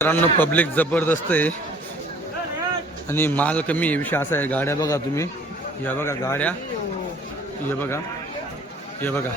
मित्रांनो पब्लिक जबरदस्त आहे आणि माल कमी आहे. विषय असा आहे, गाड्या बघा तुम्ही, या बघा गाड्या, हे बघा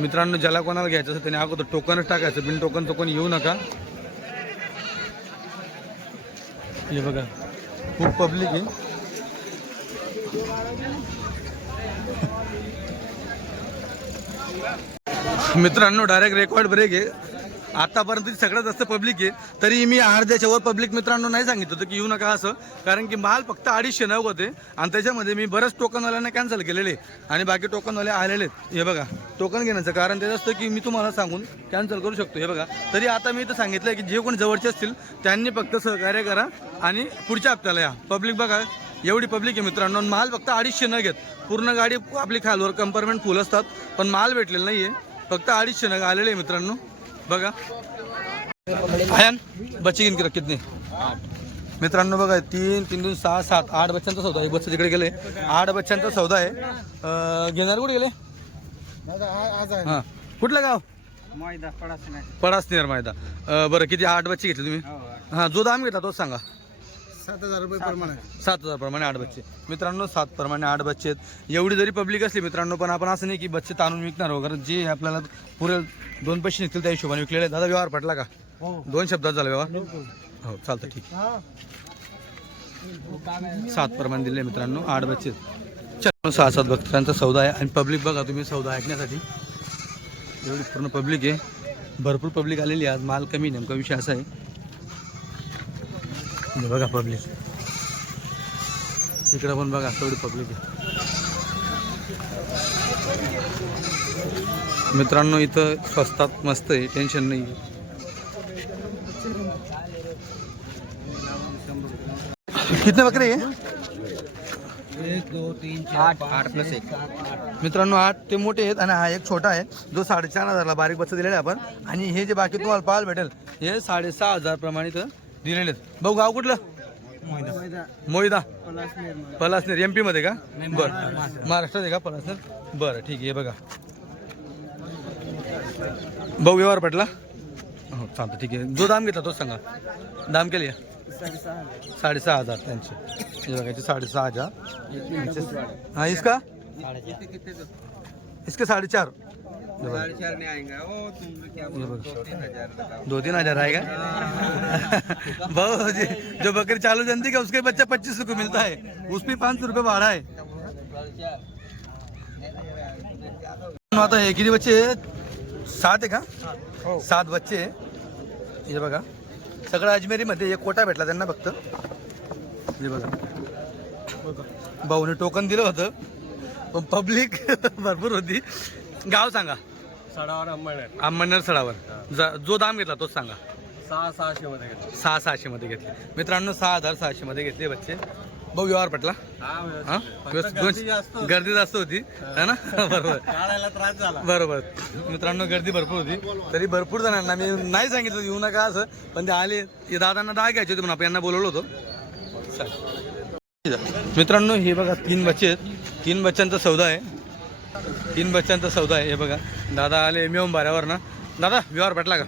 मित्रांनो, ज्याला कोणाला घ्यायचं असेल त्याने अगोदर टोकनच टाकायचं, बिन टोकन कोणी येऊ नका. हे बघा खूप पब्लिक आहे. मित्रांनो डायरेक्ट रेकॉर्ड ब्रेक आहे. आतापर्यंत सगळ्यात जास्त पब्लिक आहे, तरी मी अर्ध्याच्या वर पब्लिक मित्रांनो नाही सांगितलं होतं की येऊ नका असं, कारण की माल फक्त 250 होते आणि त्याच्यामध्ये मी बरेच टोकनवाल्यांना कॅन्सल केलेले आणि बाकी टोकनवाले आलेले आहेत. हे बघा टोकन घेण्याचं कारण ते असतं की मी तुम्हाला सांगून कॅन्सल करू शकतो. हे बघा, तरी आता मी इथं सांगितलं की जे कोणी जवळचे असतील त्यांनी फक्त सहकार्य करा आणि पुढच्या हप्त्याला या. पब्लिक बघा एवढी पब्लिक आहे मित्रांनो. माल फक्त 250 न घेत, पूर्ण गाडी आपली खालवर कंपार्टमेंट फुल असतात पण माल भेटलेला नाही आहे, फक्त 250 नग आलेले आहे मित्रांनो. बघा आयन बच्चे गिनके कितने मित्रांनो बघा 3 3 2 6 7 8 बच्चांचा सौदा आहे. एक बच्चा तिकडे गेले, 8 बच्चांचा सौदा आहे. घेणार कुठे गेले? हां कुठलं गाव? पडासनेर मैदा. बरं किती 8 बच्चे घेतले तुम्ही? हां जो दाम घेतला तोच सांगा. 7,000 रुपये प्रमाणे. 7,000 प्रमाणे 8 बच्चे मित्रांनो. 7 प्रमाणे 8 बच्चे आहेत. एवढी जरी पब्लिक असली मित्रांनो, पण आपण असं नाही की बच्चे ताणून विकणार वगैरे, जे आपल्याला पुरे 2 पैसे निघतील त्या हिशोबाने विकलेले. दादा व्यवहार पटला का? 2 शब्दात झाला व्यवहार? हो चालतं ठीक. 7 प्रमाणे दिले मित्रांनो, 8 बच्चे. 6-7 बकऱ्यांचा सौदा आहे आणि पब्लिक बघा तुम्ही सौदा ऐकण्यासाठी एवढी पूर्ण पब्लिक आहे. भरपूर पब्लिक आलेली आहे आज. माल कमी, नेमका विषय असा आहे. बघा पब्लिक इकडं पण बघा तेवढी पब्लिक आहे मित्रांनो. इथं स्वस्तात मस्त आहे, टेन्शन नाही. कितने बकरे आहे? 1 2 3 4 8 प्लस 1 मित्रांनो 8 ते मोठे आहेत आणि हा एक छोटा आहे जो 4,500 बारीक बच्चा दिलेला आहे आपण. आणि हे जे बाकी तुम्हाला पाहायला भेटेल हे 6,500 प्रमाणे इथं दिलेले आहेत. भाऊ गाव कुठलं? मोईदा पलासनेर MP मध्ये का? बरं महाराष्ट्रात आहे का पलासनेर? बरं ठीक आहे. बघा भाऊ व्यवहार पटला? हो चालतं ठीक आहे. जो दाम घेतला तोच सांगा. दाम केले 6,500 त्यांचे. हे बघायचे 6,500. हाँ इसका इसके 4.5 नहीं आएगा वो, तुम क्या बोलो 2-3 हज़ार आएगा. भाव जो बकरी चालू जनती का उसके बच्चा 25 को मिलता है, उस पर 500 रुपये भाड़ा है. आता हे किती बच्चे? 7 आहे का? 7 बच्चे. हे बघा सगळं अजमेरी मध्ये. एक कोटा भेटला त्यांना फक्त. हे बघा भाऊने टोकन दिलं होतं पण पब्लिक भरपूर होती. गाव सांगा. सडावर अंमळनेर सडावर. जो दाम घेतला तोच सांगा. 6,600 मध्ये घेतलं. 6,600 मध्ये घेतले मित्रांनो. 6,600 मध्ये घेतले बच्चे. भाऊ व्यवहार पटला? हा गर्दी जास्त होती है ना? बरोबर काढायला त्रास झाला. बरोबर मित्रांनो गर्दी भरपूर होती, तरी भरपूर जणांना मी नाही सांगितलं येऊ नका असं, पण ते आले. हे दादांना 10 घ्यायचे होते म्हणून आपण यांना बोलवलं होतं. मित्रांनो हे बघा 3 बच्चे आहेत. 3 बच्चांचा सौदा आहे. 3 बच्चांचा सौदा आहे. हे बघा दादा आले मिळून बाऱ्यावर ना. दादा व्यवहार पटला का?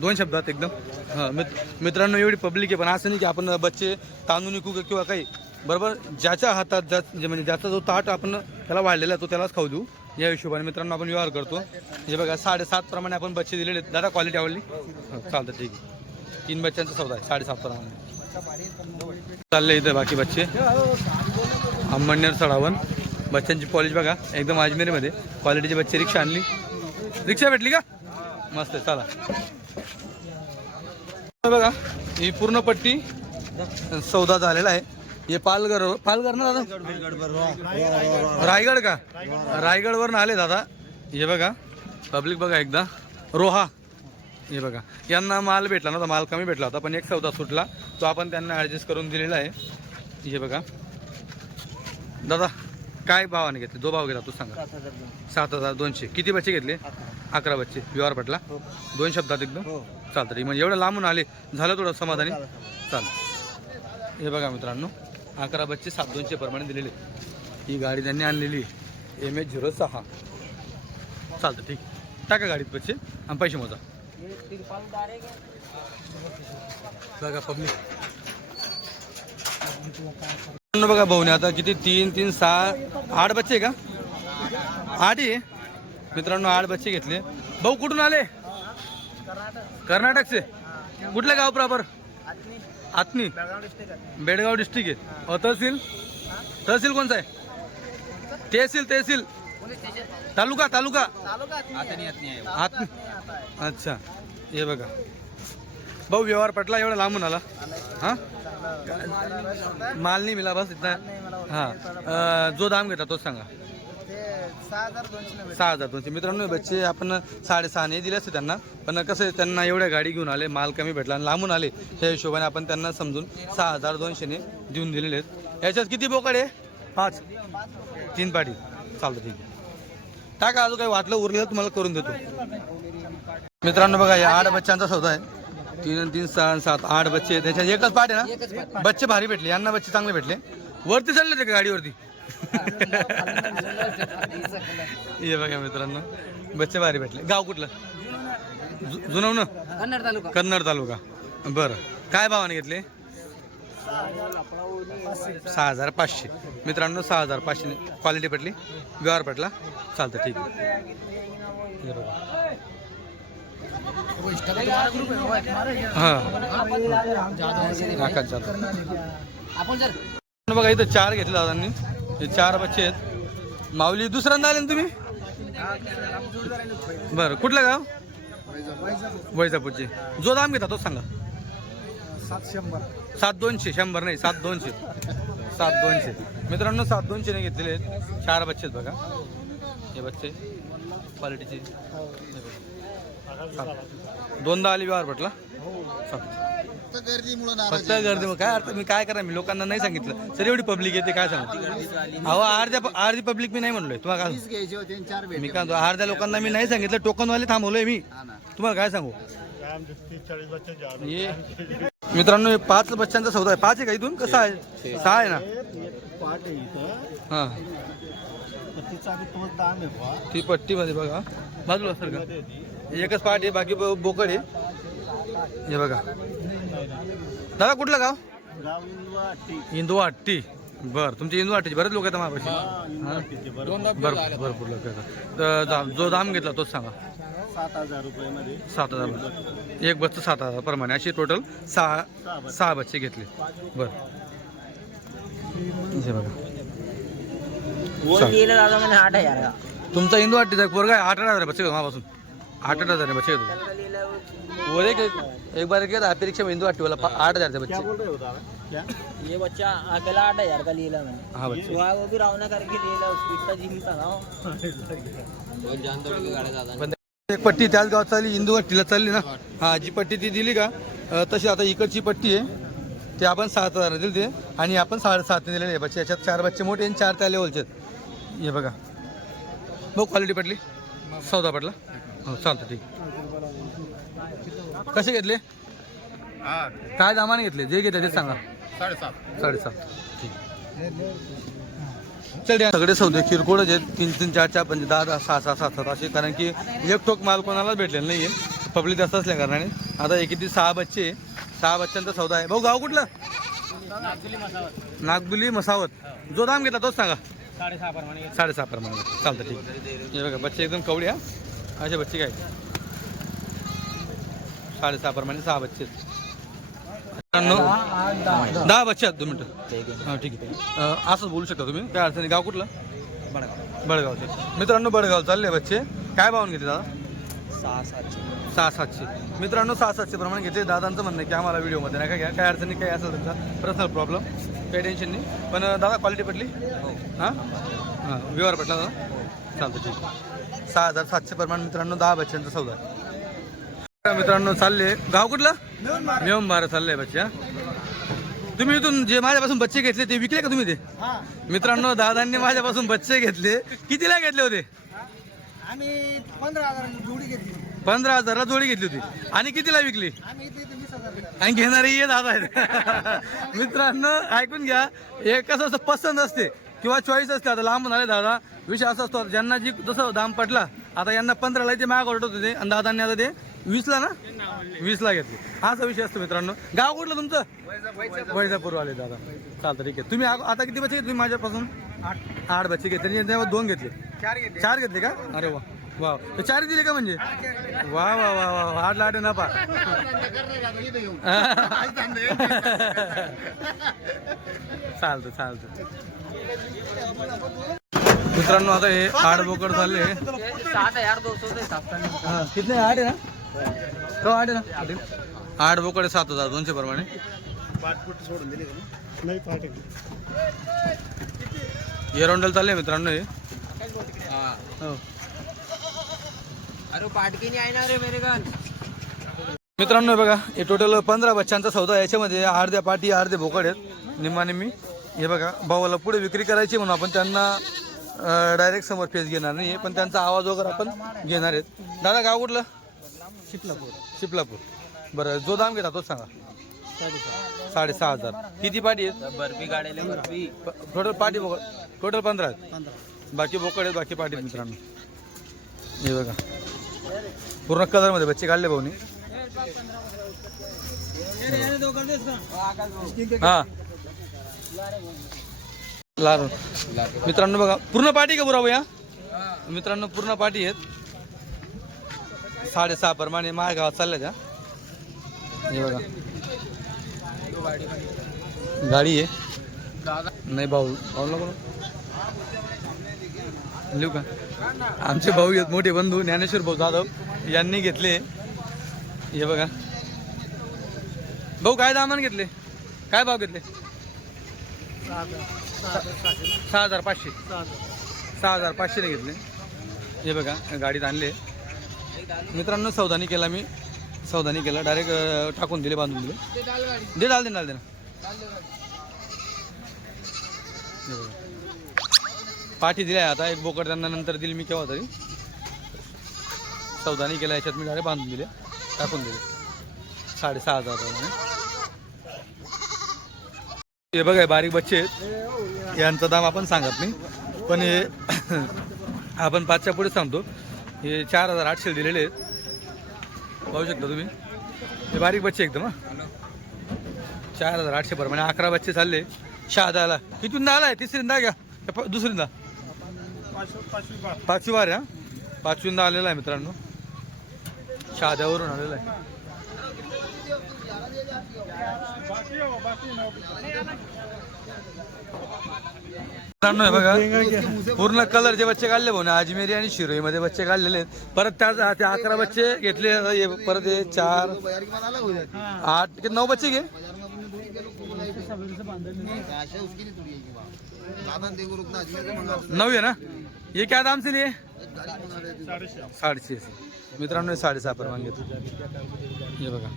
2 शब्दात एकदम. हां मित्रांनो एवढी पब्लिक आहे, पण असं नाही की आपण बच्चे तांदून विकू किंवा काही. बरोबर ज्याच्या हातात म्हणजे ज्याचा जो ताट आपण त्याला वाढलेला आहे तो त्यालाच खाऊ देऊ, या हिशोबाने मित्रांनो आपण व्यवहार करतो. हे बघा 7.5 प्रमाणे आपण बच्चे दिलेले आहेत. दादा क्वालिटी आवडली? चालतं ठीक आहे. 3 बच्चांचा सौदा आहे 7.5 प्रमाणे चालले. इथे बाकी बच्चे अंमळनेर सडावन. बच्चांची पॉलिश बघा एकदम अजमेरीमध्ये क्वालिटीचे बच्चे. रिक्षा आणली, रिक्षा भेटली का? मस्त आहे. चला बघा ही पूर्ण पट्टी सौदा झालेला आहे. हे पालघर ना दादा? रायगड का? रायगडवरून आले दादा. हे बघा पब्लिक बघा एकदा. रोहा. हे बघा यांना माल भेटला नव्हता, माल कमी भेटला होता, पण एक सौदा सुटला तो आपण त्यांना ॲडजस्ट करून दिलेला आहे. हे बघा दादा काय भावाने घेतले? जो भाव घेतला तू सांगा. 7,200. किती बच्चे घेतले? 11 बच्चे. व्यवहार पटला? 2 शब्दात एकदम. चालतं ठीक. म्हणजे एवढं लांबून आले झालं थोडं समाधानी. चालेल. हे बघा मित्रांनो 11 बच्चे 7,200 प्रमाणे दिलेले. ही गाडी त्यांनी आणलेली MH06. चालतं ठीक. टाका गाडीत बच्चे आणि पैसे मोजा. बघा पब्लिक बघा भाऊने आता किती 3 3 6 8 बच्चे का 8 आहे मित्रांनो 8 बच्चे घेतले भाऊ कुठून आले कर्नाटकचे कुठलं गाव प्रॉपर आत्नी बेळगाव डिस्ट्रिक्ट आहे तहसील तहसील कोणता आहे तहसील तालुका आत्नी अच्छा हे बघा भाऊ व्यवहार पटला एवढा लांबून आला हा माल नाही मिला बस इतना हा जो दाम घेता तोच सांगा 6,200 मित्रांनो बच्चे आपण 6.5 ने दिले असते त्यांना पण कसं त्यांना एवढ्या गाडी घेऊन आले माल कमी भेटला आणि लांबून आले त्या हिशोबाने आपण त्यांना समजून 6,200 ने देऊन दिलेले आहेत याच्यात किती बोकड आहे 5 3 पाटी चालतं ठीक आहे टाका अजून काही वाटलं उरलेलं तुम्हाला करून देतो मित्रांनो बघा या 8 बच्चांचा सौदा आहे 3 3 6 7 8 बच्चे त्याच्यात एकच पाट आहे ना बच्चे भारी भेटले यांना बच्चे चांगले भेटले वरती चालले ते गाडीवरती ये बघा मित्रांनो बच्चे भारी भेटले गाव कुठलं जुनवणं कन्नड तालुका बरं काय भावाने घेतले 6,500 मित्रांनो 6,500 क्वालिटी पटली व्यवहार पटला चालतं ठीक आहे हे बघा बघा इथं 4 घेतले दादांनी हे 4 बच्चे आहेत माऊली दुसऱ्यांदा आले ना तुम्ही बरं कुठलं गाव वैजापूरचे जो दाम घेता तोच सांगा 7,200 100 नाही 7,200 मित्रांनो 7,200 ने घेतलेले आहेत 4 बच्चे आहेत बघा हे बच्चे क्वालिटीचे दोनदा आली व्यवहार पटला फक्त गर्दीमुळे काय अर्थ मी काय करा मी लोकांना नाही सांगितलं सर एवढी पब्लिक येते काय सांगू अहो अर्धी पब्लिक मी नाही म्हणलोय तुम्हाला काय मी काय अर्ध्या लोकांना मी नाही सांगितलं टोकनवाले थांबवलोय मी तुम्हाला काय सांगू मित्रांनो हे 5 बच्चांचा सौदा आहे 5 आहे का इथून कसं आहे 6 आहे ना हा ती पट्टीमध्ये बघा बाजूला सर का एकच पाट आहे बाकी बोकड आहे हे बघा दादा कुठलं गाव इंदुवाटी बरं तुमची इंदुवाटीची बरेच लोक आहेत माझ्यापाशी भरपूर लोक आहेत जो दाम घेतला तोच सांगा 7,000 रुपये 7,000 एक बच्च 7,000 प्रमाणे अशी टोटल 6 बच्चे घेतले बरं हे बघा तुमचा इंदुवाटीचा पोरगा 8,000 बच्चे घेतो माझ्यापासून 8,000 बच्चे घेतो और एक बार क्या था अपेक्षा में इंदुवाटी वाला 8,000 के बच्चे ये बच्चा अकेला 8,000 का लिया मैंने हाँ बच्चे वो भी रवाना करके लिया उसका जीता ना बहुत जान दौड़ की गाड़ी दादा एक पट्टी त्याच गावात चालली इंदुवाटीला चालली ना हा जी पट्टी ती दिली का तशी आता इकडची पट्टी आहे ते आपण 7,000 दिली ते आणि आपण 7.5 दिलेले आहे बच्चे याच्यात 4 बच्चे मोठे आणि 4 त्या लेवलचे आहेत हे बघा बघ क्वालिटी पटली सौदा पटला हो चालतं ठीक कसे घेतले काय दामाने घेतले जे घेतले ते सांगा 7.5 ठीक चल सगळे सौदे किरकोळच आहेत 3 3 4 4 5 10 6 6 7 7 असे कारण की एक ठोक माल कोणालाच भेटलेला नाहीये पब्लिक जास्त असल्या कारणाने आता एक किती 6 बच्चे 6 बच्चांचा सौदा आहे भाऊ गाव कुठलं नागबुली मसावत जो दाम घेतला तोच सांगा 6.5 प्रमाणे चालतं ठीक हे बघा बच्चे एकदम कवडी हा असे बच्चे काय 6.5 प्रमाणे 6 बच्चे 10 बच्चे आहेत 2 मिनटं हां ठीक आहे असं बोलू शकता तुम्ही काय अडचणी गाव कुठलं बडगावचे मित्रांनो बडगाव चालले बच्चे काय भावून घेतले दादा 6,700 मित्रांनो 6,700 प्रमाणे घेतले दादांचं म्हणणं आहे की आम्हाला व्हिडिओमध्ये नाही का घ्या काय अडचणी काय असेल तुमचा पर्सनल प्रॉब्लेम काही टेन्शन नाही पण दादा क्वालिटी पटली हां हां व्यवहार पटला दादा चालतं ठीक 6,700 प्रमाणे मित्रांनो 10 बच्चांचा सौदा मित्रांनो चालले गाव कुठलं मेवम बारा चाललंय बच्चे तुम्ही इथून जे माझ्यापासून बच्चे घेतले ते विकले का तुम्ही ते मित्रांनो दादांनी माझ्यापासून बच्चे घेतले कितीला घेतले होते आम्ही 15,000 जोडी घेतली 15,000ला जोडी घेतली होती आणि कितीला विकली आम्ही इथे 20,000 आणि घेणारे ये दादा आहेत मित्रांनो ऐकून घ्या हे कसं असं पसंत असते किंवा चॉईस असते आता लांबून आले दादा विषय असा असतो ज्यांना जी जसं दाम पटला आता यांना 15ला ते माग वाटत होते आणि दादांनी आता ते 20ला ना 20ला घेतली. हा असा विषय असतो मित्रांनो. गाव कुठलं तुमचं? वैजापूर आले दादा. चालतं ठीक आहे. तुम्ही आता किती बच्चे घेतले माझ्यापासून? 8 बच्चे घेतले आणि त्यावर 2 घेतले. 4 घेतले का? अरे वा वा. तर 4 दिले का म्हणजे? वा वा वा वा. 8 लाट ना पा. चालतं चालतं मित्रांनो. आता हे 8 बोकड चालले. 7,200 से 7,000. हा कितने 8 आहे ना? तो 8 आहे ना? 8 बोकडे 7,200 प्रमाणे. एरंडल चालले मित्रांनो हे. हो. अरे पाटकी नाही आहे ना रे मेरे गन. मित्रांनो हे बघा, हे टोटल 15 बच्चांचा सौदा. याच्यामध्ये अर्ध्या पाटी अर्धे बोकड आहेत निम्मा निम्मी. हे बघा, भावाला पुढे विक्री करायची म्हणून आपण त्यांना डायरेक्ट समोर फेस घेणार नाही, पण त्यांचा आवाज वगैरे आपण घेणार आहेत. दादा गाव कुठलं? शिपलापूर. बरं, जो दाम घेता तोच सांगा. 6,500. किती पाटी आहेत? बर्फी काढायला बर्फी. टोटल पाटी बोकड टोटल 15 आहेत. बाकी बोकड आहेत, बाकी पाटी आहेत मित्रांनो. हे बघा, पूर्ण कलर मध्ये बच्चे काढले भाऊनी. हा लारू मित्रांनो बघा, पूर्ण पाटी का बुरा भैया? मित्रांनो पूर्ण पाटी आहेत. 6.5 प्रमाणे माझ्या गावात चालल्या त्या. हे बघा, गाडी आहे. नाही भाऊ भाऊ लिहू का? आमचे भाऊ आहेत मोठे बंधू ज्ञानेश्वर भाऊ जाधव, यांनी घेतले. हे बघा भाऊ, काय दामान घेतले? काय भाव घेतले? 6,500. 6,500 ने घेतले. हे बघा, गाडीत आणले मित्रांनो. सौदानी केला मी. सौदानी केला डायरेक्ट टाकून दिले, बांधून दिले. दे डाल दे ना. पाठी दिल्या. आता एक बोकड त्यांना नंतर दिली मी केव्हा तरी. सौदानी केला, याच्यात मी डायरेक्ट बांधून दिले, टाकून दिले. 6,500. हे बघा, बारीक बच्चे आहेत. यांचा दाम आपण सांगत नाही, पण हे आपण 5च्या पुढे सांगतो. हे 4,800 दिलेले आहेत. पाहू शकता तुम्ही, हे बारीक बच्चे एकदम. 4,800 प्रमाणे 11 बच्चे चालले. शहादाला कितींदा आलाय? तिसरींदा घ्या, दुसरींदा? 5वी बार आहे. 5वींदा आलेला आहे मित्रांनो. शहाद्यावरून आलेला आहे. मित्रांनो हे बघा, पूर्ण कलरचे बच्चे काढले भाऊ ना. अजमेरी आणि शिरोई मध्ये बच्चे काढलेले आहेत. परत त्या 11 बच्चे घेतले. परत हे 4 8 9 बच्चे घे. नवी है ना? ये क्या दाम से लिए? 650. मित्रांनो 6.5 प्रमाण घेतो. हे बघा,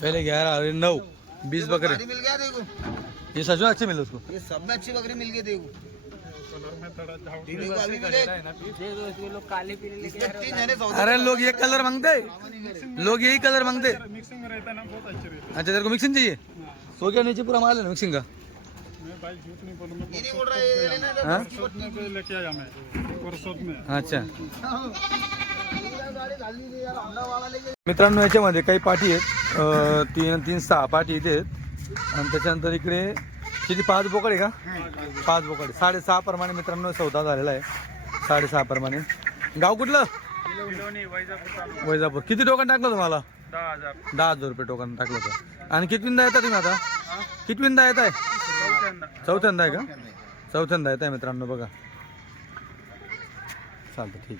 पहले 11 और 9 20 बकरे मिल गया देखो, ये सच में अच्छे मिले उसको. ये सब में अच्छी बकरी मिल गई देखो. लोग काले पीले लेके आ रहे हैं. अरे लोग ये कलर मांगते, लोग यही कलर मांगते. मिक्सिंग में रहता है ना, बहुत अच्छे रहते अच्छा, तेरे को मिक्सिंग चाहिए? सो क्या नीचे पूरा माल है ना मिक्सिंग का? मैं भाई झूठ नहीं बोलूंगा. ये नहीं बोल रहा है, ये लेना है. हाँ? में पे लेके आया मैं परसों में. अच्छा गाड़ी डाली नहीं यार, हमला वाला लेके. मित्रांनो, याच्यामध्ये काही पाठी आहेत. 3 6 पाठी इथे आहेत. आणि त्याच्यानंतर इकडे किती 5 बोकड आहे का? 5 बोकड. 6.5 प्रमाणे मित्रांनो सौदा झालेला आहे. 6.5 प्रमाणे. गाव कुठलं? वैजापूर. किती टोकन टाकलं तुम्हाला? 10,000 रुपये टोकन टाकलं होतं. आणि कितवींदा येता तुम्ही आता? कितवींदा येत आहे? चौथ्यांदा आहे का? चौथ्यांदा येत आहे मित्रांनो. बघा, चालतं ठीक.